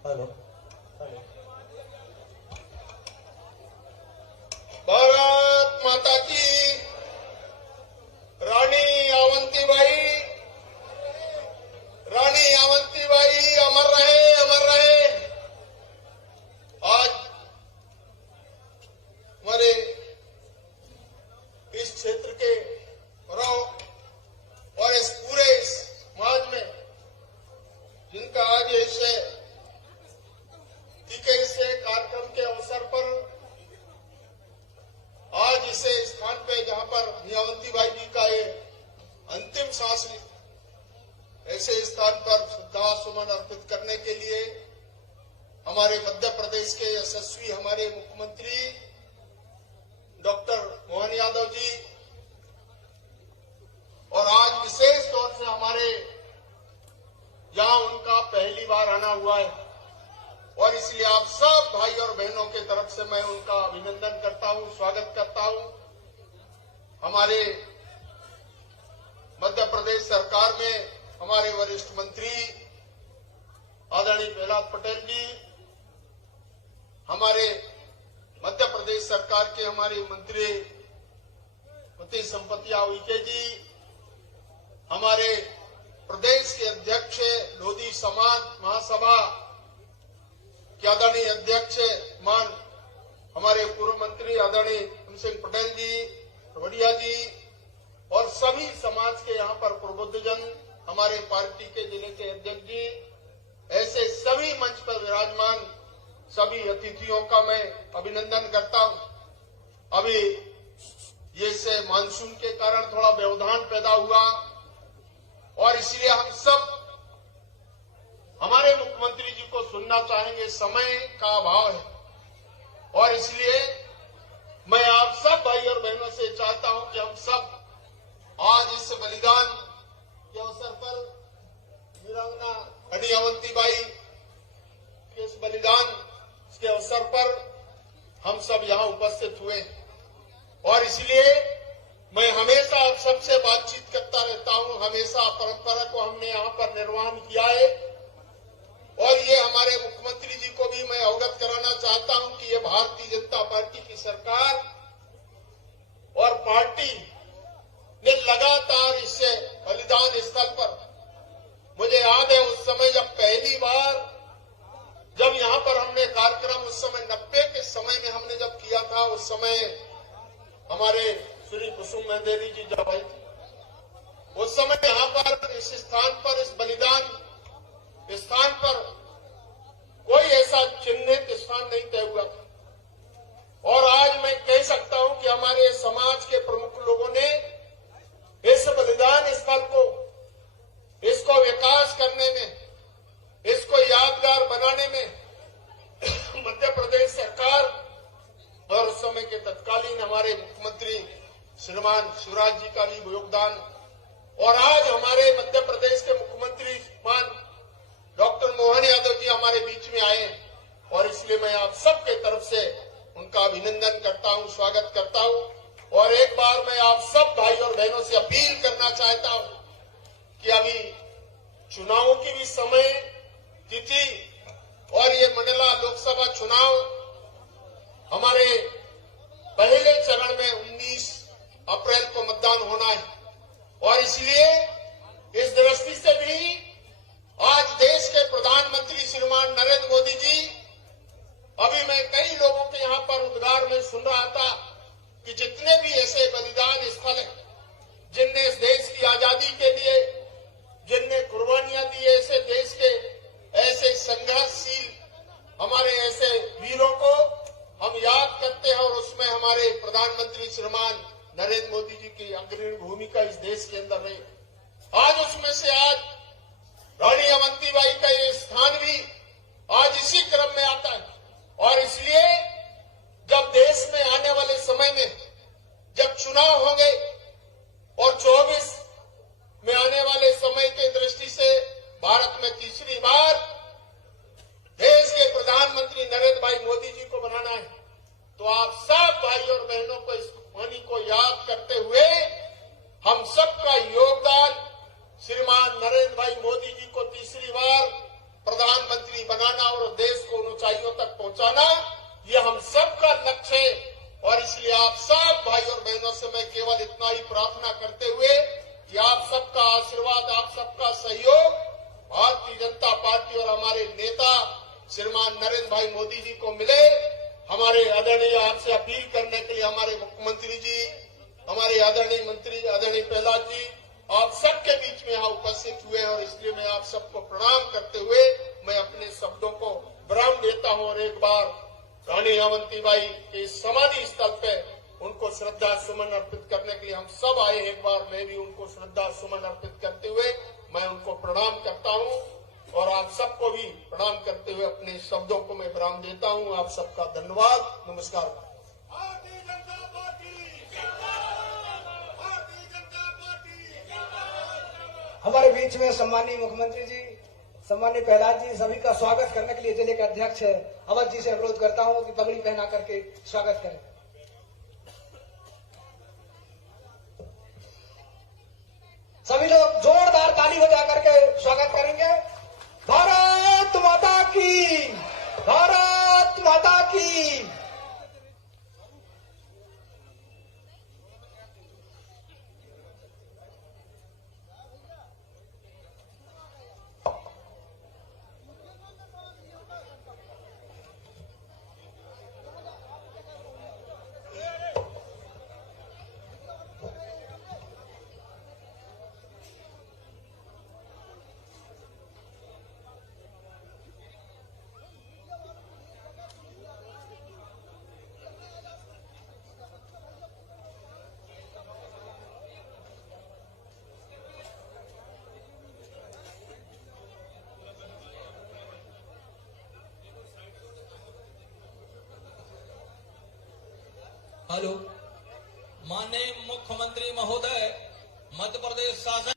Hello hello. Bharat माता की। रानी अवंतीबाई, रानी अवंतीबाई अमर रहे, अमर रहे। आज हमारे इस क्षेत्र के और इस पूरे समाज में जिनका आज ऐसे कार्यक्रम के अवसर पर आज इसे स्थान पे जहां पर अवंतीबाई जी का ये अंतिम सांस ली, ऐसे स्थान पर श्रद्धा सुमन अर्पित करने के लिए हमारे मध्य प्रदेश के यशस्वी हमारे मुख्यमंत्री डॉक्टर मोहन यादव जी और आज विशेष तौर से हमारे यहां उनका पहली बार आना हुआ है और इसलिए आप सब भाई और बहनों के तरफ से मैं उनका अभिनंदन करता हूं, स्वागत करता हूं। हमारे मध्य प्रदेश सरकार में हमारे वरिष्ठ मंत्री आदरणीय प्रहलाद पटेल जी, हमारे मध्य प्रदेश सरकार के हमारे मंत्री पति संपतिया उइके जी, हमारे प्रदेश के अध्यक्ष लोधी समाज महासभा के आदरणीय अध्यक्ष मान हमारे पूर्व मंत्री आदरणीय सिंह पटेल जी, बढ़िया जी और सभी समाज के यहाँ पर प्रबुद्धजन, हमारे पार्टी के जिले के अध्यक्ष जी, ऐसे सभी मंच पर विराजमान सभी अतिथियों का मैं अभिनंदन करता हूं। अभी ये से मानसून के कारण थोड़ा व्यवधान पैदा हुआ और इसलिए हम सब हमारे मुख्यमंत्री जी को सुनना चाहेंगे, समय का अभाव है और इसलिए मैं आप सब भाई और बहनों से चाहता हूं कि हम सब आज इस बलिदान के अवसर पर वीरांगना रानी अवंतीबाई के इस बलिदान के अवसर पर हम सब यहां उपस्थित हुए और इसलिए मैं हमेशा आप सबसे बातचीत करता रहता हूं। हमेशा परंपरा को हमने यहां पर निर्वहन किया है और ये हमारे मुख्यमंत्री जी को भी मैं अवगत कराना चाहता हूं कि ये भारतीय जनता पार्टी की सरकार और पार्टी ने लगातार इससे बलिदान स्थल पर, मुझे याद है उस समय जब पहली बार जब यहां पर हमने कार्यक्रम उस समय 90 के समय में हमने जब किया था, उस समय हमारे श्री कुसुम मेहंदेरी जी जब आई थी, उस समय यहां पर इस स्थान पर, इस बलिदान स्थान पर कोई ऐसा चिन्हित स्थान नहीं तय हुआ था और आज मैं कह सकता हूं कि हमारे समाज के प्रमुख लोगों ने इस बलिदान स्थल को, इसको विकास करने में, इसको यादगार बनाने में मध्य प्रदेश सरकार और उस समय के तत्कालीन हमारे मुख्यमंत्री श्रीमान शिवराज जी का भी योगदान और आज हमारे मध्य प्रदेश के मुख्यमंत्री मान डॉक्टर मोहन यादव जी हमारे बीच में आए और इसलिए मैं आप सबके तरफ से उनका अभिनंदन करता हूं, स्वागत करता हूं और एक बार मैं आप सब भाई और बहनों से अपील करना चाहता हूं कि अभी चुनावों की भी समय तिथि और ये मंडला लोकसभा चुनाव हमारे पहले चरण में 19 अप्रैल को मतदान होना है और इसलिए इस दृष्टि से भी आज देश के प्रधानमंत्री श्रीमान नरेंद्र मोदी जी, अभी मैं कई लोगों के यहाँ पर उद्गार में सुन रहा था कि जितने भी ऐसे बलिदान स्थल हैं जिनने इस देश की आजादी के लिए जिनने कुर्बानियां दी, ऐसे देश के ऐसे संघर्षशील हमारे ऐसे वीरों को हम याद करते हैं और उसमें हमारे प्रधानमंत्री श्रीमान नरेंद्र मोदी जी की अग्रणी भूमिका इस देश के अंदर रही बनाना और देश को उन ऊंचाइयों तक पहुंचाना, ये हम सबका लक्ष्य है। और इसलिए आप सब भाई और बहनों से मैं केवल इतना ही प्रार्थना करते हुए कि आप सबका आशीर्वाद, आप सबका सहयोग भारतीय जनता पार्टी और हमारे नेता श्रीमान नरेंद्र भाई मोदी जी को मिले। हमारे आदरणीय आपसे अपील करने के लिए हमारे मुख्यमंत्री जी, हमारे आदरणीय मंत्री आदरणीय प्रहलाद जी आप सबके बीच में यहाँ उपस्थित हुए, और इसलिए मैं आप सबको प्रणाम करते हुए मैं अपने शब्दों को विराम देता हूँ। और एक बार रानी अवंतीबाई के समाधि स्थल पे उनको श्रद्धा सुमन अर्पित करने के लिए हम सब आए। एक बार मैं भी उनको श्रद्धा सुमन अर्पित करते हुए मैं उनको प्रणाम करता हूँ, और आप सबको भी प्रणाम करते हुए अपने शब्दों को मैं विराम देता हूँ। आप सबका धन्यवाद, नमस्कार। Bharatiya Janata party Bharatiya Janata party. हमारे बीच में सम्मानीय मुख्यमंत्री जी, सम्मानीय प्रहलाद जी, सभी का स्वागत करने के लिए जिले के अध्यक्ष अवध जी से अनुरोध करता हूं कि पगड़ी पहना करके स्वागत करें। सभी लोग जोरदार ताली बजा करके स्वागत करेंगे। भारत माता की, भारत माता की। हेलो, माननीय मुख्यमंत्री महोदय, मध्य प्रदेश शासन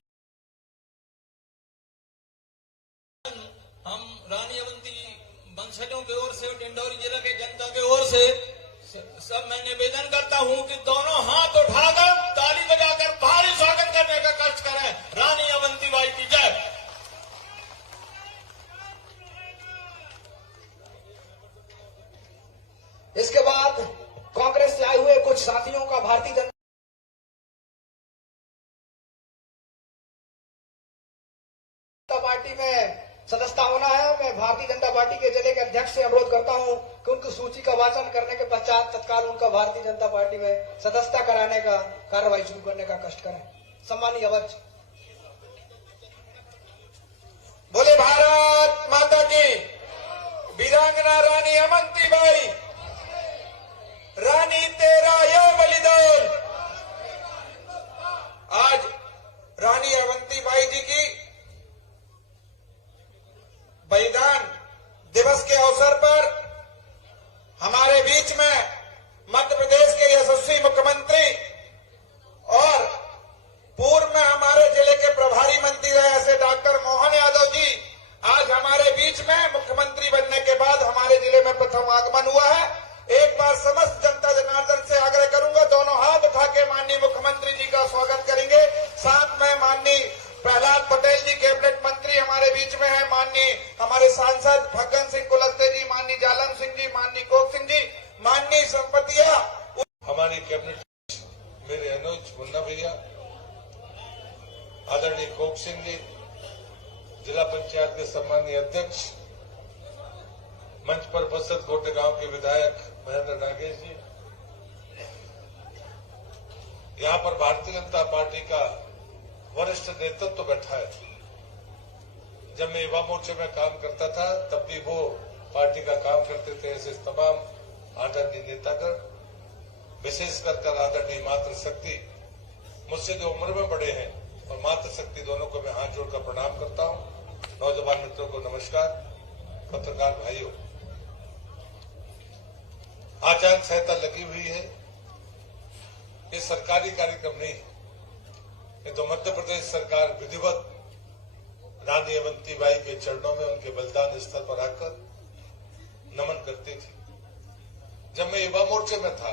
हम रानी अवंती वंशजों की ओर से, डिंडौरी जिला के जनता की ओर से सब मैं निवेदन करता हूं कि दोनों हाथ उठाकर ताली बजाकर भारी स्वागत करने का कष्ट करें। रानी अवंतीबाई की जय। इसके बाद कांग्रेस से आए हुए कुछ साथियों का भारतीय जनता पार्टी में सदस्यता होना है। मैं भारतीय जनता पार्टी के जिले के अध्यक्ष से अनुरोध करता हूं कि उनकी सूची का वाचन करने के पश्चात तत्काल उनका भारतीय जनता पार्टी में सदस्यता कराने का कार्रवाई शुरू करने का कष्ट करें। सम्मानीय अवध। बोले भारत माता की। वीरांगना रानी अवंतीबाई, रानी तेरा यो बलिदान। आज रानी अवंतीबाई जी की बलिदान दिवस के अवसर पर हमारे बीच में मध्य प्रदेश के यशस्वी मुख्यमंत्री और पूर्व में हमारे जिले के प्रभारी मंत्री रहे ऐसे डॉक्टर मोहन यादव जी आज हमारे बीच में मुख्यमंत्री बनने के बाद हमारे जिले में प्रथम आगमन हुआ है। एक बार समस्त जनता जनार्दन से आग्रह करूंगा, दोनों हाथ उठा के माननीय मुख्यमंत्री जी का स्वागत करेंगे। साथ में माननीय प्रहलाद पटेल जी कैबिनेट मंत्री हमारे बीच में है, माननीय हमारे सांसद फग्गन सिंह कुलस्ते जी, माननीय जालम सिंह जी, माननीय कोक सिंह जी, माननीय संपतिया, हमारी कैबिनेट मेरे अनुज मुन्ना भैया, आदरणीय कोक सिंह जी, जिला पंचायत के सम्मानीय अध्यक्ष, मंच पर उपस्थित कोटे गांव के विधायक महेंद्र नागेश जी, यहाँ पर भारतीय जनता पार्टी का वरिष्ठ नेतृत्व तो बैठा है। जब मैं युवा मोर्चे में काम करता था तब भी वो पार्टी का काम करते थे। ऐसे तमाम आदरणीय नेतागण, विशेषकर आदरणीय मातृशक्ति, मुझसे जो उम्र में बड़े हैं, और मातृशक्ति दोनों को मैं हाथ जोड़कर प्रणाम करता हूं। नौजवान मित्रों को नमस्कार। पत्रकार भाइयों, आचार संहिता लगी हुई है, ये सरकारी कार्यक्रम नहीं है। ये तो मध्य प्रदेश सरकार विधिवत रानी अवंतीबाई के चरणों में उनके बलिदान स्थल पर आकर नमन करती थी। जब मैं युवा मोर्चे में था,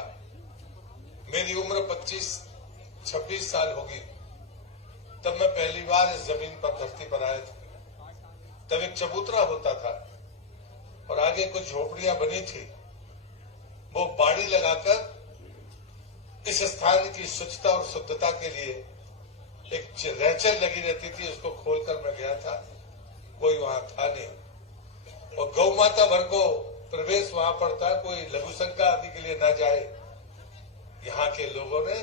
मेरी उम्र 25-26 साल होगी, तब मैं पहली बार इस जमीन पर धरती पर आया था। तब एक चबूतरा होता था, आगे कुछ झोपड़ियां बनी थी, वो बाड़ी लगाकर इस स्थान की स्वच्छता और शुद्धता के लिए एक रैचर लगी रहती थी, उसको खोलकर मैं गया था, कोई वहां था नहीं। और गौ माता भर को प्रवेश वहां पर था, कोई लघु शंका आदि के लिए न जाए। यहाँ के लोगों ने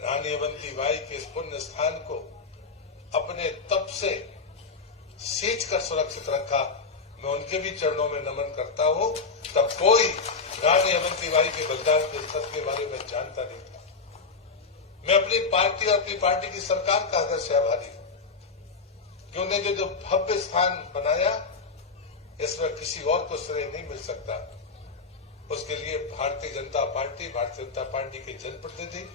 रानी अवंती बाई के इस पुण्य स्थान को अपने तप से सींच कर सुरक्षित रखा। मैं उनके भी चरणों में नमन करता हूँ। तब कोई रानी अवंती बाई के बलिदान के स्तर के बारे में जानता नहीं था। मैं अपनी पार्टी और अपनी पार्टी की सरकार का हृदय से आभारी हूं कि उन्हें जो भव्य स्थान बनाया, इसमें किसी और को श्रेय नहीं मिल सकता। उसके लिए भारतीय जनता पार्टी के जनप्रतिनिधि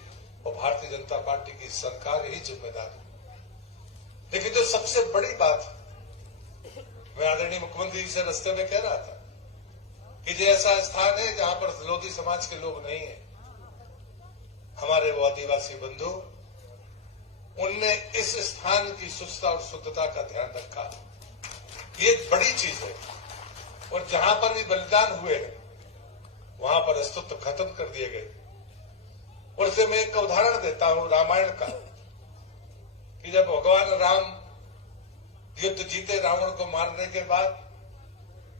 और भारतीय जनता पार्टी की सरकार ही जिम्मेदार है। लेकिन जो सबसे बड़ी बात, मैं आदरणीय मुख्यमंत्री जी से रास्ते में कह रहा था कि जो ऐसा स्थान है जहां पर लोधी समाज के लोग नहीं है, हमारे वो आदिवासी बंधु, उनने इस स्थान की स्वच्छता और शुद्धता का ध्यान रखा। ये एक बड़ी चीज है। और जहां पर भी बलिदान हुए हैं वहां पर अस्तित्व खत्म कर दिए गए। और इससे मैं एक उदाहरण देता हूं रामायण का, कि जब भगवान राम युद्ध जीते रावण को मारने के बाद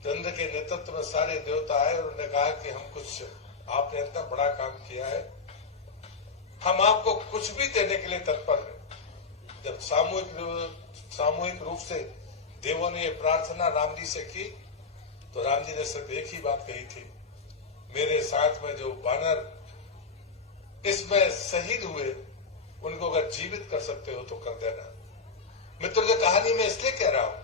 चंद्र के नेतृत्व में सारे देवता आए और उन्होंने कहा कि हम कुछ, आपने इतना बड़ा काम किया है, हम आपको कुछ भी देने के लिए तत्पर हैं। जब सामूहिक रूप से देवों ने ये प्रार्थना राम जी से की, तो राम जी ने सिर्फ एक ही बात कही थी, मेरे साथ में जो वानर इसमें शहीद हुए, उनको अगर जीवित कर सकते हो तो कर देना। मित्रों, ये कहानी मैं इसलिए कह रहा हूं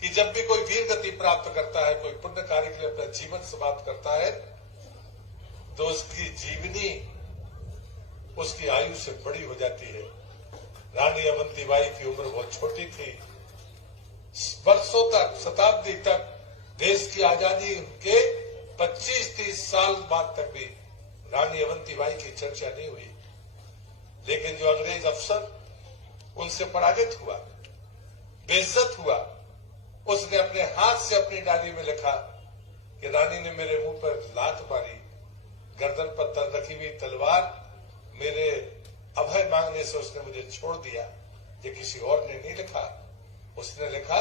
कि जब भी कोई वीर गति प्राप्त करता है, कोई पुण्य कार्य के लिए अपना जीवन समाप्त करता है, तो उसकी जीवनी उसकी आयु से बड़ी हो जाती है। रानी अवंती बाई की उम्र बहुत छोटी थी। वर्षों तक, शताब्दी तक, देश की आजादी के 25-30 साल बाद तक भी रानी अवंती बाई की चर्चा नहीं हुई। लेकिन जो अंग्रेज अफसर उनसे पराजित हुआ, बेइज्जत हुआ, उसने अपने हाथ से अपनी डायरी में लिखा कि रानी ने मेरे मुंह पर लात मारी, गर्दन पर तल रखी हुई तलवार मेरे अभय मांगने से उसने मुझे छोड़ दिया। ये किसी और ने नहीं लिखा, उसने लिखा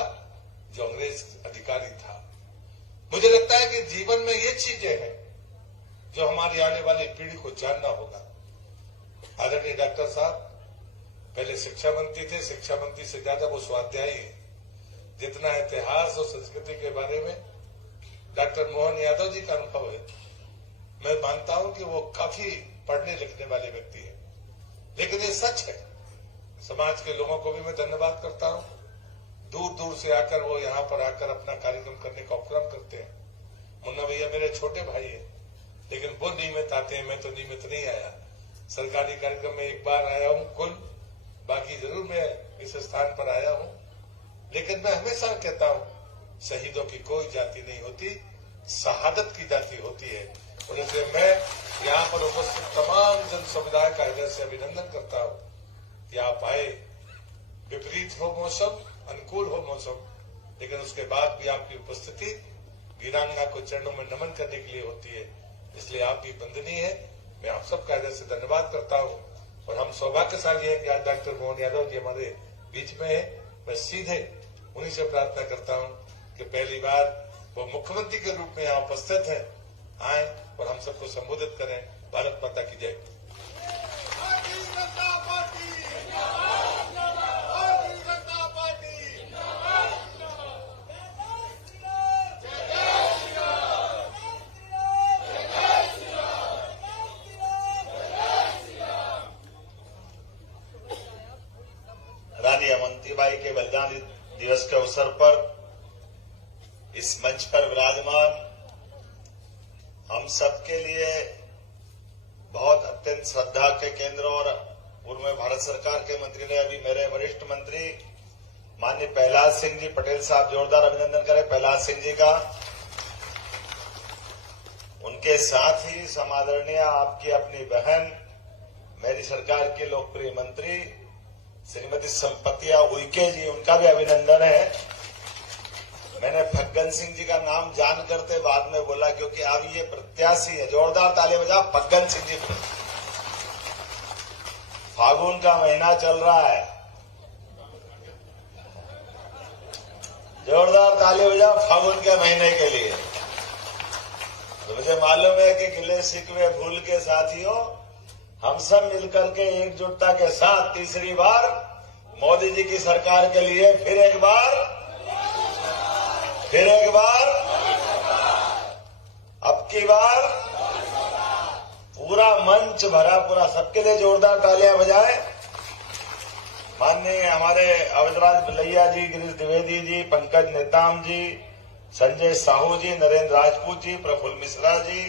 जो अंग्रेज अधिकारी था। मुझे लगता है कि जीवन में ये चीजें हैं जो हमारी आने वाली पीढ़ी को जानना होगा। आदरणीय डॉक्टर साहब पहले शिक्षा मंत्री थे, शिक्षा मंत्री से ज्यादा वो स्वाध्यायी है। जितना इतिहास और संस्कृति के बारे में डॉक्टर मोहन यादव जी का अनुभव है, मैं मानता हूं कि वो काफी पढ़ने लिखने वाले व्यक्ति है। लेकिन ये सच है, समाज के लोगों को भी मैं धन्यवाद करता हूं। दूर दूर से आकर वो यहाँ पर आकर अपना कार्यक्रम करने का उपक्रम करते हैं। मुन्ना भैया मेरे छोटे भाई है, लेकिन वो नियमित आते हैं, मैं तो नियमित नहीं आया। सरकारी कार्यक्रम में एक बार आया हूँ कुल, बाकी जरूर मैं इस स्थान पर आया हूँ। लेकिन मैं हमेशा कहता हूँ, शहीदों की कोई जाति नहीं होती, शहादत की जाति होती है। और इसलिए मैं यहाँ पर उपस्थित तमाम जन समुदाय का हृदय से अभिनंदन करता हूँ कि आप आए। विपरीत हो मौसम, अनुकूल हो मौसम, लेकिन उसके बाद भी आपकी उपस्थिति वीरांगना को चरणों में नमन करने के लिए होती है। इसलिए आप भी वंदनीय है। मैं आप सबका हृदय से धन्यवाद करता हूँ। और हम सौभाग्यशाली है कि आज डॉक्टर मोहन यादव जी हमारे बीच में है। मैं सीधे उन्हीं से प्रार्थना करता हूँ कि पहली बार वो मुख्यमंत्री के रूप में यहाँ उपस्थित है, आए और हम सबको संबोधित करें। भारत माता की जय। रानी अवंती बाई के बलिदान दिवस के अवसर पर इस मंच पर विराजमान हम सबके लिए बहुत अत्यंत श्रद्धा के केंद्र और पूर्व में भारत सरकार के मंत्री रहे, अभी मेरे वरिष्ठ मंत्री माननीय प्रहलाद सिंह जी पटेल साहब, जोरदार अभिनंदन करें प्रहलाद सिंह जी का। उनके साथ ही समादरणीय आपकी अपनी बहन, मेरी सरकार की लोकप्रिय मंत्री श्रीमती संपतिया उइके जी, उनका भी अभिनंदन है। मैंने फग्गन सिंह जी का नाम जान करते बाद में बोला, क्योंकि अब ये प्रत्याशी है। जोरदार ताली बजाओ फग्गन सिंह जी। फागुन का महीना चल रहा है, जोरदार ताली बजाओ फागुन के महीने के लिए। तो मुझे मालूम है कि गिले शिकवे भूल के साथियों, हम सब मिलकर के एकजुटता के साथ तीसरी बार मोदी जी की सरकार के लिए फिर एक बार अब की बार पूरा मंच भरा पूरा, सबके लिए जोरदार तालियां बजाएं। माननीय हमारे अवधराज भलैया जी, गिरीश द्विवेदी जी, पंकज नेताम जी, संजय साहू जी, नरेंद्र राजपूत जी, प्रफुल्ल मिश्रा जी,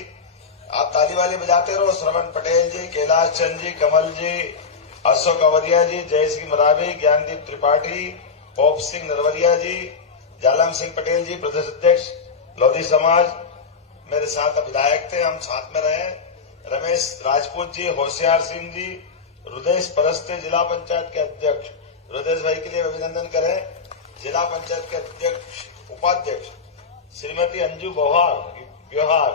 आप ताली वाली बजाते रहो। श्रवण पटेल जी, कैलाश चंद जी, कमल जी, अशोक अवरिया जी, जय सिंह मरावी, ज्ञानदीप त्रिपाठी, पोप सिंह नरवरिया जी, जालम सिंह पटेल जी, प्रदेश अध्यक्ष लोधी समाज, मेरे साथ विधायक थे, हम साथ में रहे। रमेश राजपूत जी, होशियार सिंह जी, रुदेश परस्ते जिला पंचायत के अध्यक्ष, रुदेश भाई के लिए अभिनंदन करें। जिला पंचायत के अध्यक्ष उपाध्यक्ष श्रीमती अंजू व्यवहार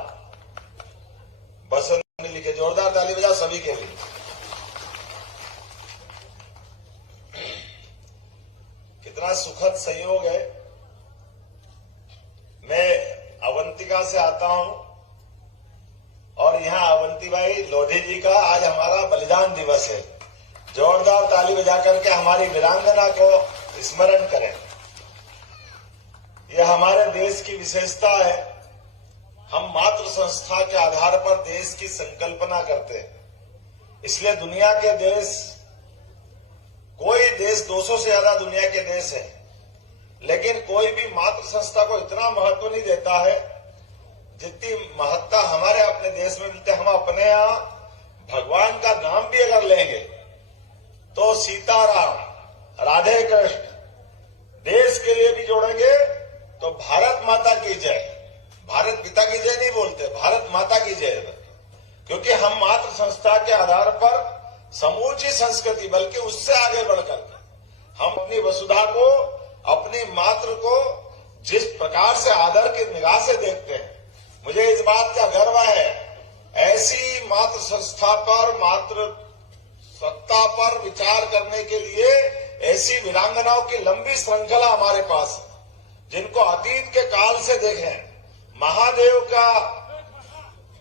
बसंत ने लिखे, जोरदार ताली बजाओ सभी के लिए। कितना सुखद संयोग है। मैं अवंतिका से आता हूं और यहां अवंतीबाई लोधी जी का आज हमारा बलिदान दिवस है। जोरदार ताली बजा करके हमारी वीरांगना को स्मरण करें। यह हमारे देश की विशेषता है। हम मातृ संस्था के आधार पर देश की संकल्पना करते हैं। इसलिए दुनिया के देश, कोई देश 200 से ज्यादा दुनिया के देश है, लेकिन कोई भी मातृ संस्था को इतना महत्व नहीं देता है जितनी महत्ता हमारे अपने देश में मिलते। हम अपने यहां भगवान का नाम भी अगर लेंगे तो सीताराम, राधे कृष्ण, देश के लिए भी जोड़ेंगे तो भारत माता की जय, भारत पिता की जय नहीं बोलते, भारत माता की जय, क्योंकि हम मातृ संस्था के आधार पर समूची संस्कृति, बल्कि उससे आगे बढ़कर हम अपनी वसुधा को, अपनी मातृ को जिस प्रकार से आदर की निगाह से देखते हैं, मुझे इस बात का गर्व है। ऐसी मातृ संस्था पर, मातृ सत्ता पर विचार करने के लिए ऐसी वीरांगनाओं की लंबी श्रृंखला हमारे पास है, जिनको अतीत के काल से देखें। महादेव का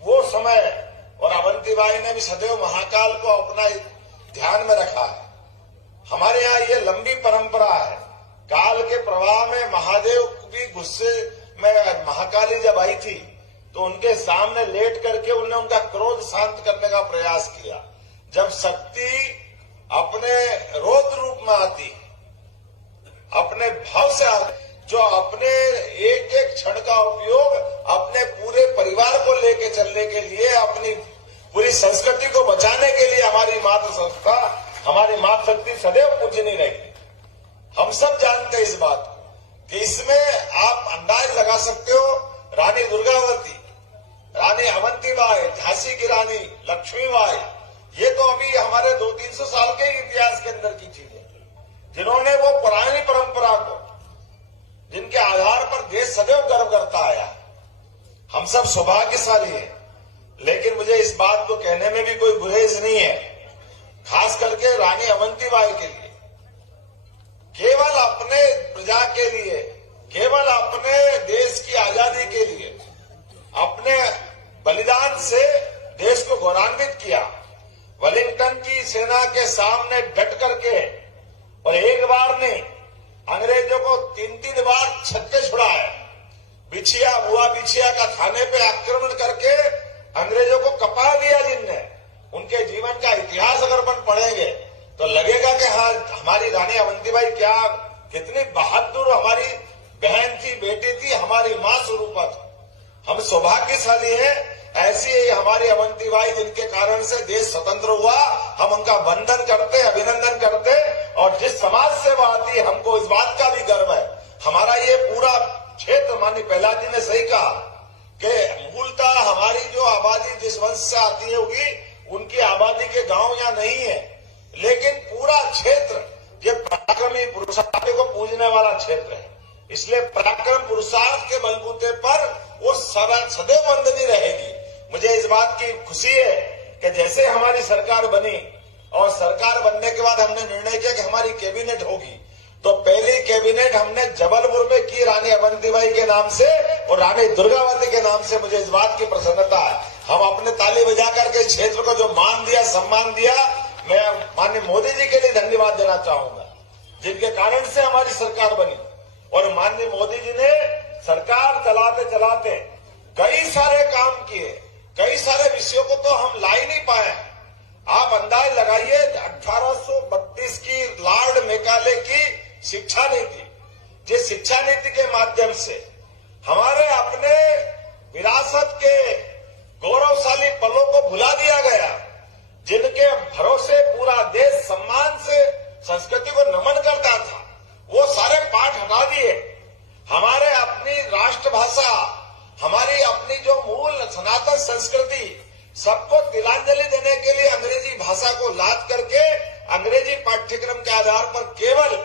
वो समय, और अवंतीबाई ने भी सदैव महाकाल को अपना ध्यान में रखा है। हमारे यहाँ ये लंबी परंपरा है। काल के प्रवाह में महादेव भी गुस्से में, महाकाली जब आई थी तो उनके सामने लेट करके उन्होंने उनका क्रोध शांत करने का प्रयास किया। जब शक्ति अपने रौद्र रूप में आती, अपने भाव से आती, जो अपने एक एक क्षण का उपयोग अपने पूरे परिवार को लेके चलने के लिए, अपनी पूरी संस्कृति को बचाने के लिए हमारी मातृ संस्था, हमारी मातृ शक्ति सदैव पूजनीय रहेगी। हम सब जानते हैं इस बात को कि इसमें आप अंदाज लगा सकते हो। रानी दुर्गावती, रानी अवंतीबाई, झांसी की रानी लक्ष्मीबाई, ये तो अभी हमारे 200-300 साल के इतिहास के अंदर की चीज है, जिन्होंने वो पुरानी परंपरा को, जिनके आधार पर देश सदैव गर्व करता आया। हम सब सौभाग्यशाली हैं, लेकिन मुझे इस बात को कहने में भी कोई गुरेज नहीं है, खास करके रानी अवंतीबाई के लिए। केवल अपने प्रजा के लिए, केवल अपने देश की आजादी के लिए अपने बलिदान से देश को गौरवान्वित किया। वेलिंगटन की सेना के सामने डट करके, और एक बार नहीं, अंग्रेजों को 3-3 बार छक्के छुड़ाए। बिछिया, बुआ बिछिया का थाने पे आक्रमण करके अंग्रेजों को कपा दिया जिनने। उनके जीवन का इतिहास अगर अपन पढ़ेंगे तो लगेगा कि हाँ, हमारी रानी अवंतीबाई क्या, कितनी बहादुर हमारी बहन थी, बेटी थी, हमारी मां स्वरूपा थी। हम सौभाग्यशाली हैं। ऐसी हमारी अवंतीबाई, जिनके कारण से देश स्वतंत्र हुआ, हम उनका वंदन करते, अभिनंदन करते। और जिस समाज से वो आती है, हमको इस बात का भी गर्व है। हमारा ये पूरा क्षेत्र, माननीय प्रहलाद जी ने सही कहा कि मूलतः हमारी जो आबादी जिस वंश से आती है होगी, उनकी आबादी के गांव यहाँ नहीं है, लेकिन पूरा क्षेत्र ये पराक्रमी पुरुषार्थी को पूजने वाला क्षेत्र है। इसलिए पराक्रम पुरुषार्थ के बलबूते पर वो सदैव वंदनीय रहेगी। मुझे इस बात की खुशी है कि जैसे हमारी सरकार बनी और सरकार बनने के बाद हमने निर्णय किया कि हमारी कैबिनेट होगी, तो पहली कैबिनेट हमने जबलपुर में की रानी अवंतीबाई के नाम से और रानी दुर्गावती के नाम से। मुझे इस बात की प्रसन्नता है। हम अपने ताली बजा करके क्षेत्र को जो मान दिया, सम्मान दिया, मैं माननीय मोदी जी के लिए धन्यवाद देना चाहूंगा, जिनके कारण से हमारी सरकार बनी। और माननीय मोदी जी ने सरकार चलाते चलाते कई सारे काम किए, कई सारे विषयों को तो हम ला ही नहीं पाए। आप अंदाज लगाइए, 1832 की लॉर्ड मैकाले की शिक्षा नीति, जिस शिक्षा नीति के माध्यम से हमारे अपने विरासत के गौरवशाली पलों को भुला दिया गया, जिनके भरोसे पूरा देश सम्मान से संस्कृति को नमन करता था, वो सारे पाठ हटा दिए। हमारे अपनी राष्ट्रभाषा, हमारी अपनी जो मूल सनातन संस्कृति, सबको तिलांजलि देने के लिए अंग्रेजी भाषा को लाद करके अंग्रेजी पाठ्यक्रम के आधार पर केवल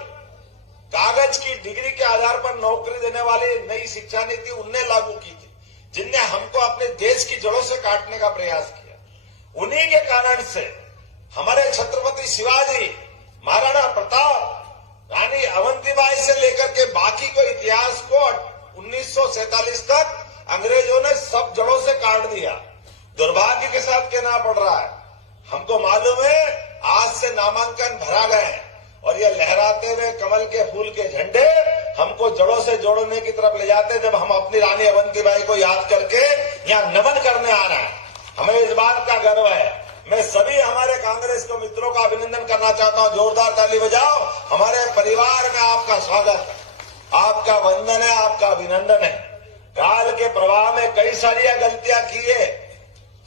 कागज की डिग्री के आधार पर नौकरी देने वाली नई शिक्षा नीति उनने लागू की थी, जिनने हमको अपने देश की जड़ों से काटने का प्रयास किया। उन्हीं के कारण से हमारे छत्रपति शिवाजी, महाराणा प्रताप, रानी अवंतीबाई से लेकर के बाकी को इतिहास को 1947 तक अंग्रेजों ने सब जड़ों से काट दिया। दुर्भाग्य के साथ कहना पड़ रहा है, हमको मालूम है आज से नामांकन भरा गए और ये लहराते हुए कमल के फूल के झंडे हमको जड़ों से जोड़ने की तरफ ले जाते, जब हम अपनी रानी अवंतीबाई को याद करके यहाँ नमन करने आ रहे हैं। हमें इस बात का गर्व है। मैं सभी हमारे कांग्रेस को मित्रों का अभिनंदन करना चाहता हूँ। जोरदार ताली बजाओ। हमारे परिवार में आपका स्वागत है, आपका वंदन है, आपका अभिनंदन है। काल के प्रवाह में कई सारी गलतियां की है,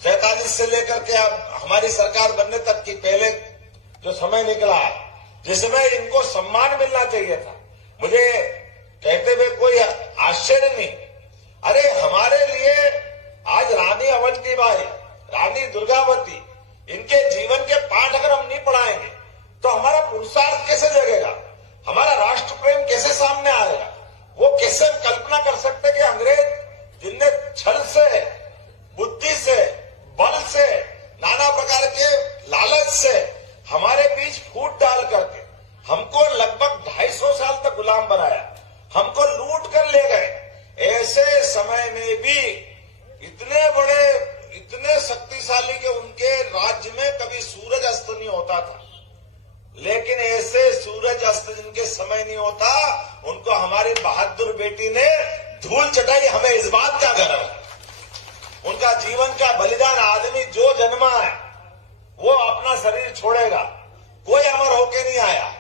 47 से लेकर के अब हमारी सरकार बनने तक की पहले जो समय निकला है, जिसमें इनको सम्मान मिलना चाहिए था। मुझे कहते हुए कोई आश्चर्य नहीं। अरे हमारे लिए आज रानी अवंतीबाई, रानी दुर्गावती, इनके जीवन के पाठ अगर हम नहीं पढ़ाएंगे तो हमारा पुरुषार्थ कैसे जगेगा, हमारा राष्ट्र प्रेम कैसे सामने आएगा? वो कैसे कल्पना कर सकते कि अंग्रेज जिनने छल से, बुद्धि से, बल से, नाना प्रकार के लालच से हमारे बीच फूट डाल करके हमको लगभग 250 साल तक गुलाम बनाया, हमको लूट कर ले गए। ऐसे समय में भी इतने बड़े, इतने शक्तिशाली के उनके राज्य में कभी सूरज अस्त नहीं होता था, लेकिन ऐसे सूरज अस्त जिनके समय नहीं होता, उनको हमारी बहादुर बेटी ने धूल चटाई। हमें इस बात का गर्व है। उनका जीवन का बलिदान, आदमी जो जन्मा है वो अपना शरीर छोड़ेगा, कोई अमर होके नहीं आया,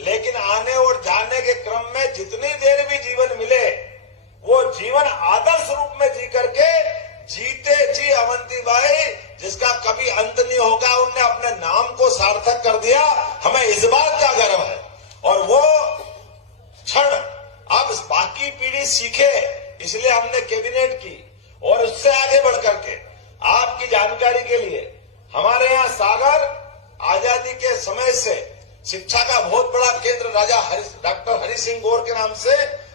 लेकिन आने और जाने के क्रम में जितनी देर भी जीवन मिले, वो जीवन आदर्श रूप में जी करके जीते जी अवंतीबाई, जिसका कभी अंत नहीं होगा, उनने अपने नाम को सार्थक कर दिया। हमें इस बात का गर्व है। और वो क्षण अब बाकी पीढ़ी सीखे, इसलिए हमने कैबिनेट की। और उससे आगे बढ़ करके आपकी जानकारी के लिए, हमारे यहाँ सागर आजादी के समय से शिक्षा का बहुत बड़ा केंद्र राजा डॉक्टर हरि सिंह गौर के नाम से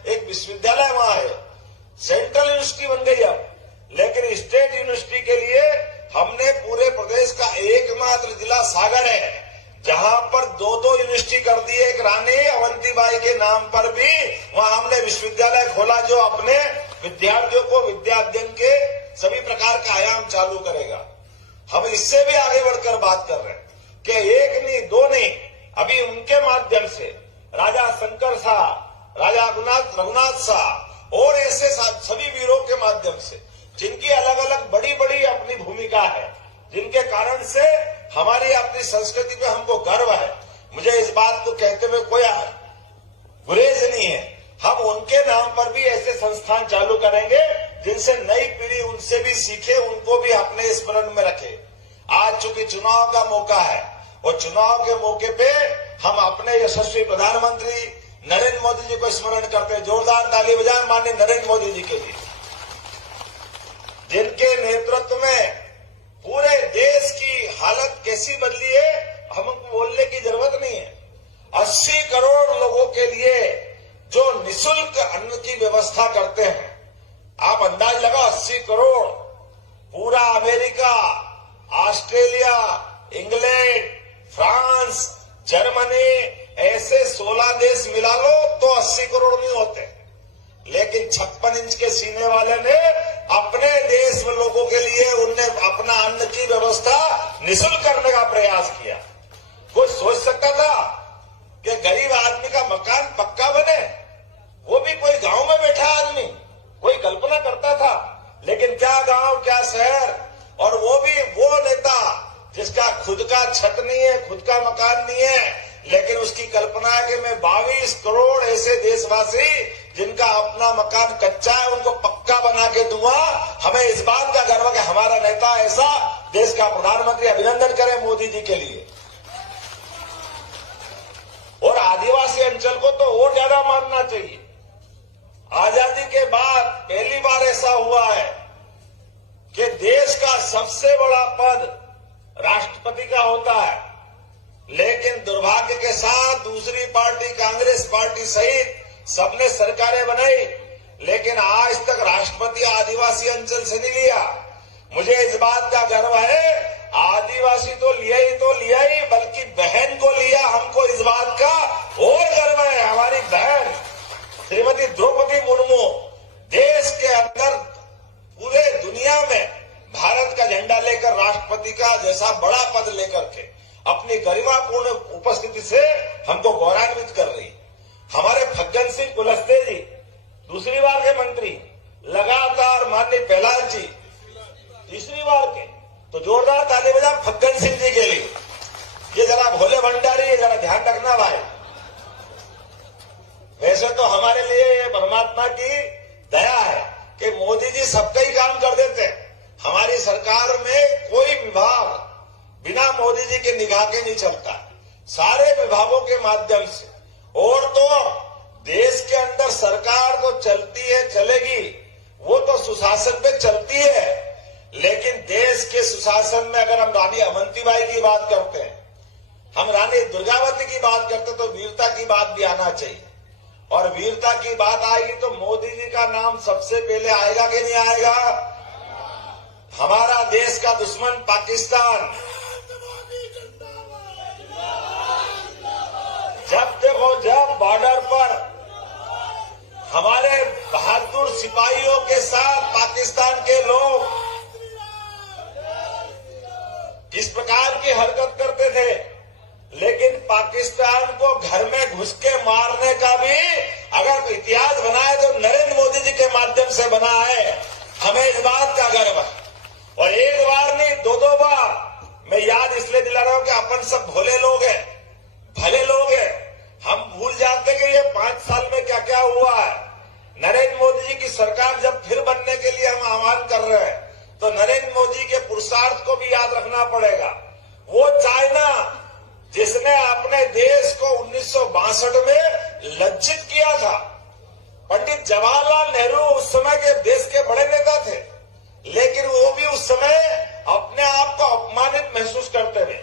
एक विश्वविद्यालय वहां है। सेंट्रल यूनिवर्सिटी बन गई अब, लेकिन स्टेट यूनिवर्सिटी के लिए हमने पूरे प्रदेश का एकमात्र जिला सागर है जहां पर 2-2 यूनिवर्सिटी कर दी है। एक रानी अवंतीबाई के नाम पर भी वहां हमने विश्वविद्यालय खोला, जो अपने विद्यार्थियों को विद्या अध्ययन के सभी प्रकार का आयाम चालू करेगा। हम इससे भी आगे बढ़कर बात कर रहे हैं कि एक नहीं, दो नहीं, अभी उनके माध्यम से राजा शंकर शाह, राजा रघुनाथ शाह और ऐसे सभी वीरों के माध्यम से, जिनकी अलग अलग बड़ी बड़ी अपनी भूमिका है, जिनके कारण से हमारी अपनी संस्कृति पे हमको गर्व है। मुझे इस बात को कहते हुए कोई गुरेज नहीं है। हम उनके नाम पर भी ऐसे संस्थान चालू करेंगे जिनसे नई पीढ़ी उनसे भी सीखे, उनको भी अपने स्मरण में रखे। आज चूंकि चुनाव का मौका है और चुनाव के मौके पे हम अपने यशस्वी प्रधानमंत्री नरेंद्र मोदी जी को स्मरण करते हैं। जोरदार ताली बजाएं माननीय नरेंद्र मोदी जी के लिए, जिनके नेतृत्व में पूरे देश की हालत कैसी बदली है, हमको बोलने की जरूरत नहीं है। 80 करोड़ लोगों के लिए जो निःशुल्क 180 करोड़ पूरा America, Australia, England, France, Germany ऐसे 16 देश मिला लो तो 80 करोड़ नहीं होते। लेकिन 56 इंच के सीने वाले ने अपने देश में लोगों के लिए उनने अपना अन्न की व्यवस्था निःशुल्क करने का प्रयास किया। कोई सोच सकता था कि गरीब आदमी का मकान पक्का बने? वो भी कोई गांव में बैठा आदमी, कोई कल्पना करता था? लेकिन क्या गांव, क्या शहर, और वो भी वो नेता जिसका खुद का छत नहीं है, खुद का मकान नहीं है, लेकिन उसकी कल्पना है कि मैं 22 करोड़ ऐसे देशवासी जिनका अपना मकान कच्चा है उनको पक्का बना के दूंगा। हमें इस बात का गर्व है कि हमारा नेता ऐसा, देश का प्रधानमंत्री अभिनंदन करे मोदी जी के लिए। और आदिवासी अंचल को तो और ज्यादा मानना चाहिए। आजादी के बाद पहली बार ऐसा हुआ है कि देश का सबसे बड़ा पद राष्ट्रपति का होता है, लेकिन दुर्भाग्य के साथ दूसरी पार्टी कांग्रेस पार्टी सहित सबने सरकारें बनाई, लेकिन आज तक राष्ट्रपति आदिवासी अंचल से नहीं लिया। मुझे इस बात का गर्व है, आदिवासी तो लिया ही बल्कि बहन को लिया। हमको इस बात का और गर्व है। हमारी बहन श्रीमती द्रौपदी मुर्मू देश के अंदर पूरे दुनिया में भारत का झंडा लेकर राष्ट्रपति का जैसा बड़ा पद लेकर के अपनी गरिमापूर्ण उपस्थिति से हमको गौरवान्वित कर रही। हमारे फग्गन सिंह कुलस्ते जी दूसरी बार के मंत्री, लगातार माननीय प्रहलाद जी तीसरी बार के, तो जोरदार ताली बजा फग्गन सिंह जी के लिए। ये जरा भोले भंडारी, ये जरा ध्यान रखना भाई। वैसे तो हमारे लिए ये परमात्मा की दया है कि मोदी जी सबका ही काम कर देते हैं। हमारी सरकार में कोई विभाग बिना मोदी जी के निगाह के नहीं चलता, सारे विभागों के माध्यम से। और तो देश के अंदर सरकार तो चलती है, चलेगी, वो तो सुशासन पे चलती है, लेकिन देश के सुशासन में अगर हम रानी अवंतीबाई की बात करते हैं, हम रानी दुर्गावती की बात करते, तो वीरता की बात भी आना चाहिए। और वीरता की बात आएगी तो मोदी जी का नाम सबसे पहले आएगा कि नहीं आएगा? हमारा देश का दुश्मन पाकिस्तान, जब देखो जब बॉर्डर पर हमारे बहादुर सिपाहियों के साथ पाकिस्तान के लोग इस प्रकार की हरकत करते थे, लेकिन पाकिस्तान को घर में घुस के मारने का भी अगर इतिहास बना है तो नरेंद्र मोदी जी के माध्यम से बना है। हमें इस बात का गर्व है। और एक बार नहीं, दो बार। मैं याद इसलिए दिला रहा हूं कि अपन सब भोले लोग हैं, भले लोग हैं। हम भूल जाते कि ये 5 साल में क्या क्या हुआ है। नरेंद्र मोदी जी की सरकार जब फिर बनने के लिए हम आह्वान कर रहे हैं, तो नरेंद्र मोदी के पुरुषार्थ को भी याद रखना पड़ेगा। वो चाइना जिसने अपने देश को 1962 में लज्जित किया था, पंडित जवाहरलाल नेहरू उस समय के देश के बड़े नेता थे, लेकिन वो भी उस समय अपने आप को अपमानित महसूस करते थे।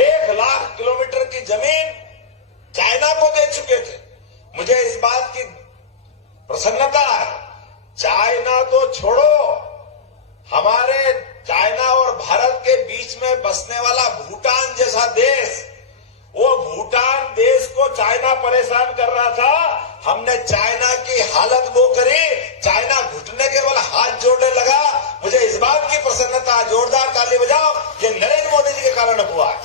1 लाख किलोमीटर की जमीन चाइना को दे चुके थे। मुझे इस बात की प्रसन्नता है। चाइना तो छोड़ो, हमारे चाइना और भारत के बीच में बसने वाला भूटान जैसा देश, वो भूटान देश को चाइना परेशान कर रहा था। हमने चाइना की हालत वो करी, चाइना घुटने के बल हाथ जोड़ने लगा। मुझे इस बात की प्रसन्नता, जोरदार ताली बजाओ, ये नरेंद्र मोदी जी के कारण हुआ है।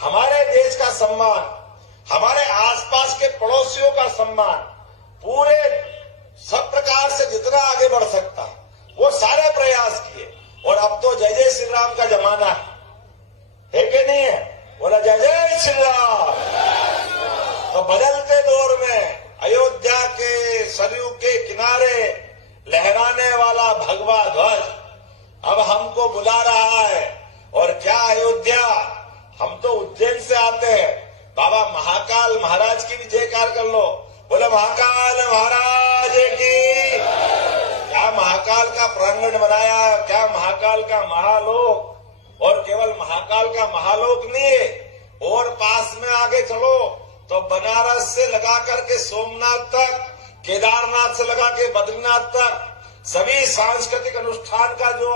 हमारे देश का सम्मान, हमारे आसपास के पड़ोसियों का सम्मान, पूरे सब प्रकार से जितना आगे बढ़ सकता वो सारे प्रयास किए। और अब तो जय जय श्री राम का जमाना है कि नहीं है? बोला जय जय श्री राम। तो बदलते दौर में अयोध्या के सरयू के किनारे लहराने वाला भगवा ध्वज अब हमको बुला रहा है। और क्या अयोध्या, हम तो उज्जैन से आते हैं। बाबा महाकाल महाराज की भी जयकार कर लो। बोले महाकाल महाराज की। क्या महाकाल का प्रांगण बनाया, क्या महाकाल का महालोक। और केवल महाकाल का महालोक नहीं है, और पास में आगे चलो तो बनारस से लगा करके सोमनाथ तक, केदारनाथ से लगा के बद्रीनाथ तक, सभी सांस्कृतिक अनुष्ठान का जो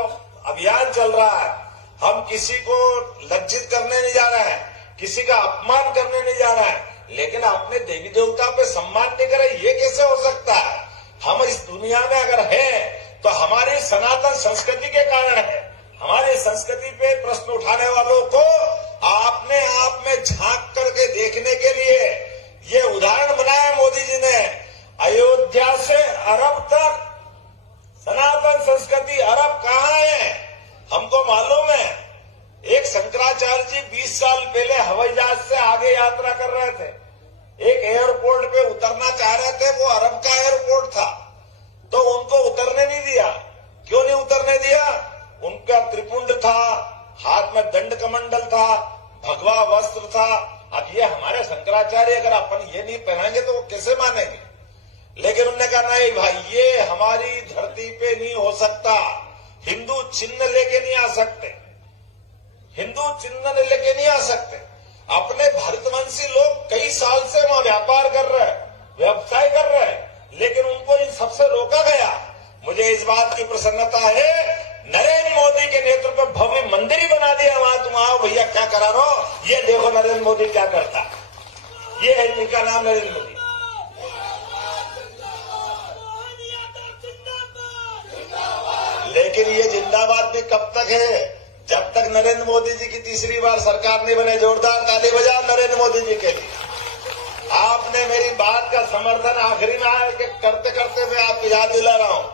अभियान चल रहा है, हम किसी को लज्जित करने नहीं जा रहे हैं, किसी का अपमान करने नहीं जा रहे हैं, लेकिन अपने देवी देवता पे सम्मान नहीं करे, ये कैसे हो सकता है? हम इस दुनिया में अगर हैं तो हमारी सनातन संस्कृति के कारण है। हमारी संस्कृति पे प्रश्न उठाने वालों को अपने आप में झांक करके देखने के लिए ये उदाहरण बनाया मोदी जी ने। अयोध्या से अरब तक सनातन संस्कृति, अरब कहाँ है हमको मालूम है। एक शंकराचार्य जी 20 साल पहले हवाई जहाज से आगे यात्रा कर रहे थे, एक एयरपोर्ट पे उतरना चाह रहे थे, वो अरब का एयरपोर्ट था, तो उनको उतरने नहीं दिया। क्यों नहीं उतरने दिया? उनका त्रिपुंड था, हाथ में दंड कमंडल था, भगवा वस्त्र था। अब ये हमारे शंकराचार्य अगर अपन ये नहीं पहनाएंगे तो वो कैसे मानेंगे? लेकिन उन्होंने कहा नहीं भाई, ये हमारी धरती पे नहीं हो सकता। हिंदू चिन्ह लेके नहीं आ सकते, हिंदू चिन्ह लेके नहीं आ सकते। अपने भारतवंशी लोग कई साल से वहां व्यापार कर रहे हैं, व्यवसाय कर रहे हैं, लेकिन उनको इन सबसे रोका गया। मुझे इस बात की प्रसन्नता है, नरेंद्र मोदी के नेतृत्व में भव्य मंदिर ही बना दिया वहां। तुम आओ भैया, क्या करा रहो, ये देखो नरेंद्र मोदी क्या करता है। ये है इनका नाम नरेंद्र मोदी। लेकिन ये जिंदाबाद भी कब तक है? जब तक नरेंद्र मोदी जी की तीसरी बार सरकार नहीं बने। जोरदार ताली बजाओ नरेंद्र मोदी जी के लिए। आपने मेरी बात का समर्थन आखिरी में आए कि करते करते मैं आपको याद दिला रहा हूं,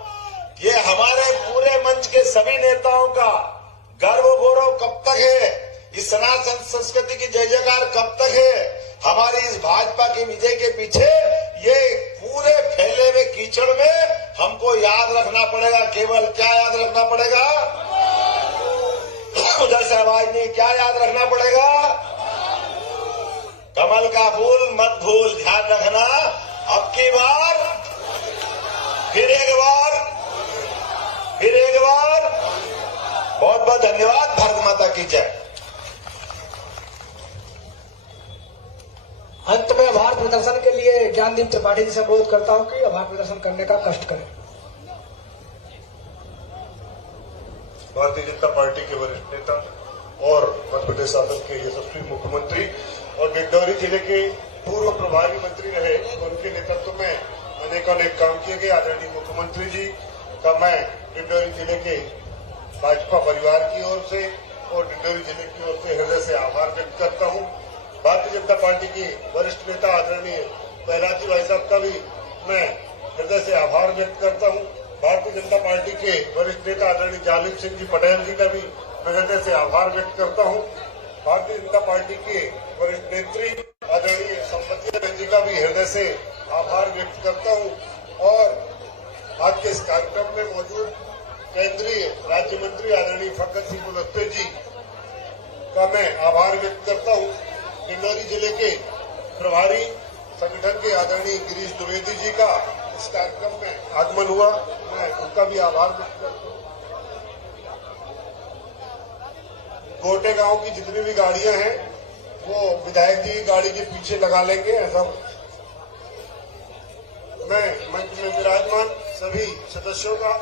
ये हमारे पूरे मंच के सभी नेताओं का गर्व गौरव कब तक है, इस सनातन संस्कृति की जय जयकार कब तक है। हमारी इस भाजपा की विजय के पीछे ये पूरे फैले हुए कीचड़ में हमको याद रखना पड़ेगा। केवल क्या याद रखना पड़ेगा? उधर से आवाज नहीं, क्या याद रखना पड़ेगा? कमल का फूल मत भूल, ध्यान रखना। अब की बार फिर एक बार बहुत बहुत धन्यवाद। भारत माता की जय। अंत में आभार प्रदर्शन के लिए ज्ञानदीप त्रिपाठी जी से अनुरोध करता हूं कि आभार प्रदर्शन करने का कष्ट करें। भारतीय जनता पार्टी के वरिष्ठ नेता और मध्य प्रदेश शासन के यशस्वी मुख्यमंत्री और डिंडौरी जिले के पूर्व प्रभारी मंत्री रहे, उनके नेतृत्व में अनेक काम किए गए आदरणीय मुख्यमंत्री जी का मैं डिंडौरी जिले के भाजपा परिवार की ओर से और डिंडौरी जिले की ओर से हृदय से आभार व्यक्त करता हूं। भारतीय जनता पार्टी के वरिष्ठ नेता आदरणीय प्रहलाद जी भाई साहब का भी मैं हृदय से आभार व्यक्त करता हूं। भारतीय जनता पार्टी के वरिष्ठ नेता आदरणीय जालिम सिंह जी पटेल जी का भी मैं हृदय से आभार व्यक्त करता हूं। भारतीय जनता पार्टी के वरिष्ठ नेत्री आदरणीय संपत्ति बहन जी का भी हृदय से आभार व्यक्त करता हूं। और आज के इस कार्यक्रम में मौजूद केंद्रीय राज्य मंत्री आदरणीय फग्गन सिंह कुलस्ते जी का मैं आभार व्यक्त करता हूं। डिंडौरी जिले के प्रभारी संगठन के आदरणीय गिरीश द्विवेदी जी का इस कार्यक्रम में आगमन हुआ, मैं उनका भी आभार व्यक्त करता हूं। गोटे गांव की जितनी भी गाड़ियां हैं वो विधायक जी की गाड़ी के पीछे लगा लेंगे। ऐसा मैं मंच में विराजमान सभी सदस्यों का